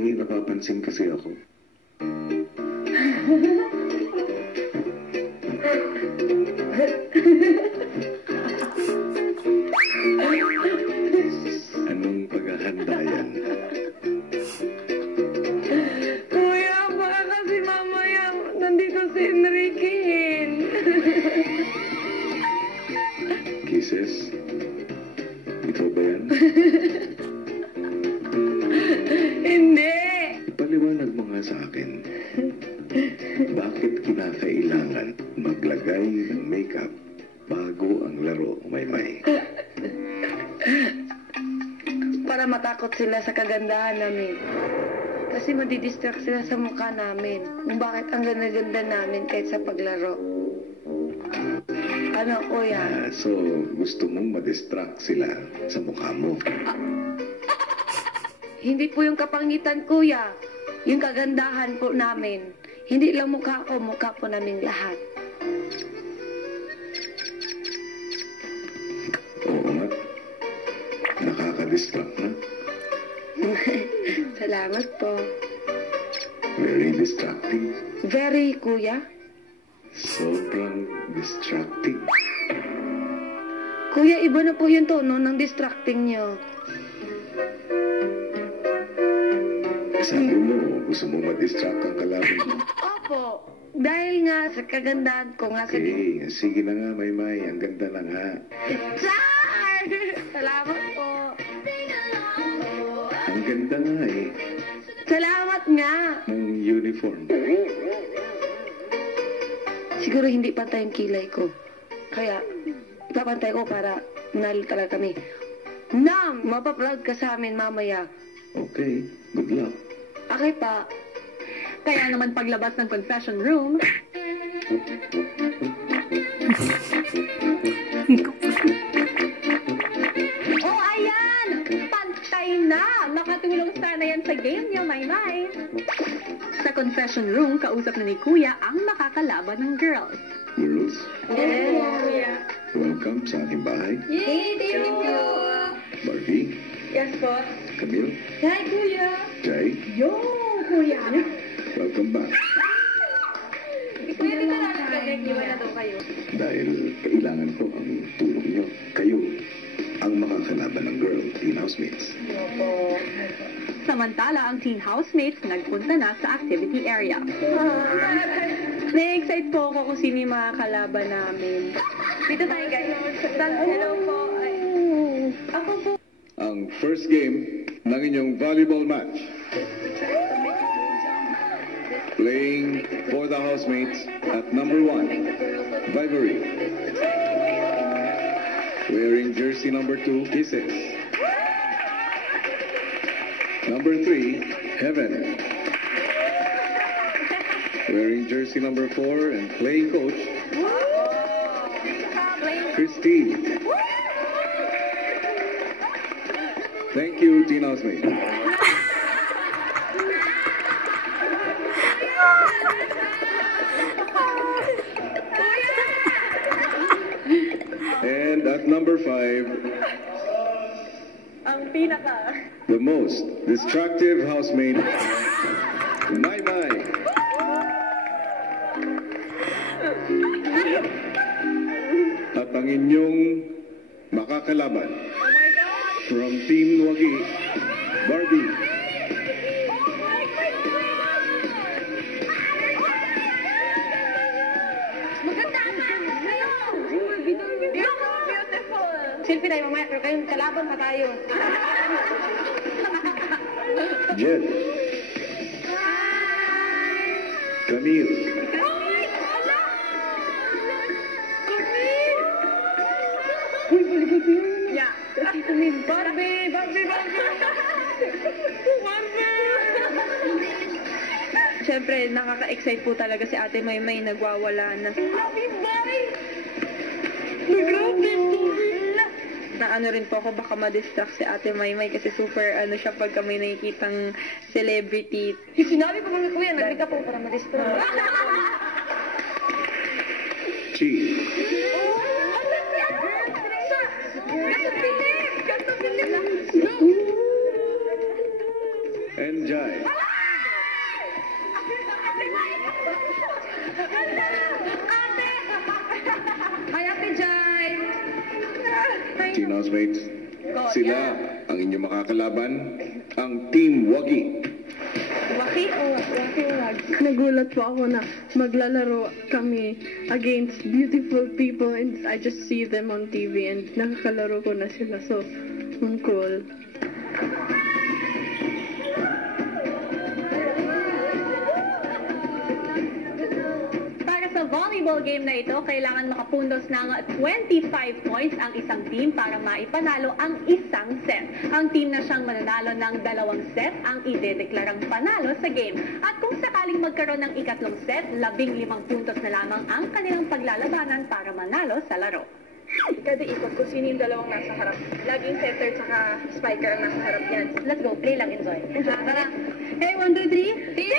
May napapansin kasi ako. Anong paghahanda yan? Kuya, baka kasi mamaya nandito si Enrique. Kisses? Ikaw ba yan? Hindi. Ipaliwanag mo nga sa akin. Bakit kinakailangan maglagay ng makeup bago ang laro, Maymay? Para matakot sila sa kagandahan namin. Kasi madidistract sila sa mukha namin. Kung bakit ang ganda-ganda namin kahit sa paglaro. Ano, kuya? So, gusto mong madistract sila sa mukha mo? Hindi po yung kapangitan, kuya. Yung kagandahan po namin. Hindi lang mukha ko, mukha po namin lahat. Oo nga. Nakaka-distract na. Salamat po. Very distracting. Very, kuya. Sobrang distracting. Kuya, iba na po yung tono ng distracting nyo. Sabi mo, gusto mo ma-distract ang kalaban mo. Opo. Dahil nga sa kagandahan ko nga sa... Okay, sige na nga, Maymay. Ang ganda na nga. Char! Salamat po. Ang ganda nga eh. Salamat nga. Ng uniform. Siguro hindi pantay yung kilay ko. Kaya, ipapantay ko para manalo talaga kami. Nam! Mapaproud ka sa amin mamaya. Okay, good luck. Okay pa. Kaya naman paglabas ng confession room, oh, ayan! Pantay na! Nakatulong sana yan sa game niya, Maymay. Sa confession room, kausap na ni Kuya ang makakalaban ng girls. Girls, Yeah. welcome sa ating bahay. Yay! Thank you! Barbie, Yes, po. Camille, Hi, Kuya! Jai, Yo, Kuya! welcome back. Kuya, dito namin kagag-iwan na daw kayo. Dahil kailangan ko ang tulong niyo. Kayo ang makakalaban ng girl teen housemates. Opo. Samantala, ang teen housemates nagpunta na sa activity area. Na-excite po ako kung sino yung mga kalaban namin. Dito tayo, guys. Hello po. Ay. Ako po. Ang first game ng inyong volleyball match. Playing for the housemates at number 1, Vivery. Wearing jersey number 2, Kisses. Number 3, Heaven. Wearing jersey number 4 and playing coach, Christine. Thank you, teen housemate. And at number 5, Ang pinaka. the most destructive housemate, Maymay. At ang inyong makakalaban from Team Wagi, Barbie. Selfie tayo mamaya, pero kayong kalaban pa tayo. Jet. Camille. Yeah. Barbie! Barbie! Siyempre, nakaka-excite po talaga si Ate Maymay, nagwawala na. Happy boy! Grabe na ano rin po ako, baka ma-distract si Ate Maymay kasi super ano siya pagka may nakikitang celebrity. Sinabi pa mga kuya, nag-pick up po para ma-distract. Chi. and Jai. Hi, Ate Jai! Team housemates, sila ang inyong makakalaban, ang Team Wagi. Waki o wag? Nagulat po ako na maglalaro kami against beautiful people and I just see them on TV and nakakalaro ko na sila. So, ang cool. Para sa volleyball game na ito, kailangan makapundos ng 25 points ang isang team para maipanalo ang isang set. Ang team na siyang mananalo ng 2 set ang idedeklarang panalo sa game. At kung sakaling magkaroon ng ikatlong set, 15 puntos na lamang ang kanilang paglalabanan para manalo sa laro. Kada ikot kung sino yung dalawang nasa harap. Laging setter tsaka spiker ang nasa harap yan. Let's go, play lang, enjoy. Tara. Hey, 1, 2, 3. Team